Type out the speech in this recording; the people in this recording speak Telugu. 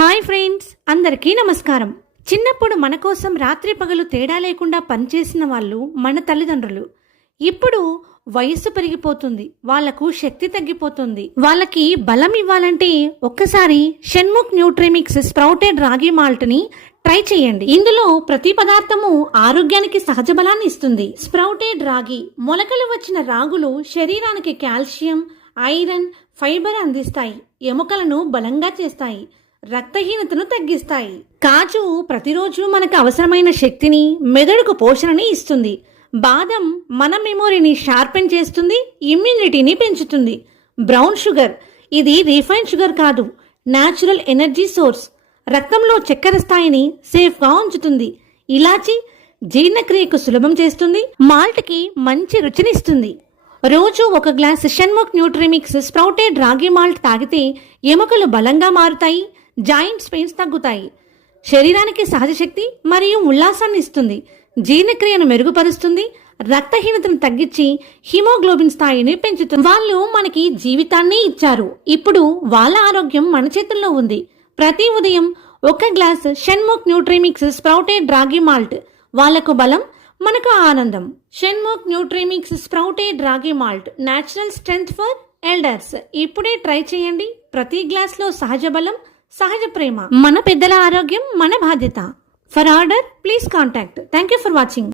హాయ్ ఫ్రెండ్స్, అందరికీ నమస్కారం. చిన్నప్పుడు మన కోసం రాత్రి పగలు తేడా లేకుండా పనిచేసిన వాళ్ళు మన తల్లిదండ్రులు. ఇప్పుడు వయస్సు పెరిగిపోతుంది, వాళ్లకు శక్తి తగ్గిపోతుంది. వాళ్ళకి బలం ఇవ్వాలంటే ఒక్కసారి షణ్ముఖ్ న్యూట్రిమిక్స్ స్ప్రౌటెడ్ రాగి మాల్ట్ ని ట్రై చేయండి. ఇందులో ప్రతి పదార్థము ఆరోగ్యానికి సహజ బలాన్ని ఇస్తుంది. స్ప్రౌటెడ్ రాగి మొలకలు వచ్చిన రాగులు శరీరానికి కాల్షియం, ఐరన్, ఫైబర్ అందిస్తాయి. ఎముకలను బలంగా చేస్తాయి, రక్తహీనతను తగ్గిస్తాయి. కాజు ప్రతిరోజు మనకు అవసరమైన శక్తిని, మెదడుకు పోషణని ఇస్తుంది. బాదం మన మెమొరీని షార్పెన్ చేస్తుంది, ఇమ్యూనిటీని పెంచుతుంది. బ్రౌన్ షుగర్, ఇది రిఫైన్డ్ షుగర్ కాదు, న్యాచురల్ ఎనర్జీ సోర్స్. రక్తంలో చక్కెర స్థాయిని సేఫ్గా ఉంచుతుంది. ఇలాచి జీర్ణక్రియకు సులభం చేస్తుంది, మాల్ట్కి మంచి రుచినిస్తుంది. రోజు ఒక గ్లాస్ షణ్ముఖ్ న్యూట్రిమిక్స్ స్ప్రౌటెడ్ రాగి మాల్ట్ తాగితే ఎముకలు బలంగా మారుతాయి, జాయింట్స్ పెయిన్స్ తగ్గుతాయి. శరీరానికి సహజ శక్తి మరియు ఉల్లాసాన్ని ఇస్తుంది. జీర్ణక్రియను మెరుగుపరుస్తుంది, రక్తహీనతను తగ్గించి హిమోగ్లోబిన్ స్థాయిని పెంచుతుంది. వాళ్ళు మనకి జీవితాన్ని ఇచ్చారు, ఇప్పుడు వాళ్ళ ఆరోగ్యం మన చేతుల్లో ఉంది. ప్రతి ఉదయం ఒక గ్లాస్ షణ్ముఖ్ న్యూట్రిమిక్స్ స్ప్రౌటెడ్ రాగి మాల్ట్. వాళ్లకు బలం, మనకు ఆనందం. షణ్ముఖ్ న్యూట్రిమిక్స్ స్ప్రౌటెడ్ రాగి malt, natural strength for elders. ఇప్పుడే ట్రై చేయండి. ప్రతి గ్లాస్ లో సహజ బలం, సహజ ప్రేమ. మన పెద్దల ఆరోగ్యం మన బాధ్యత. For order please contact. Thank you for watching.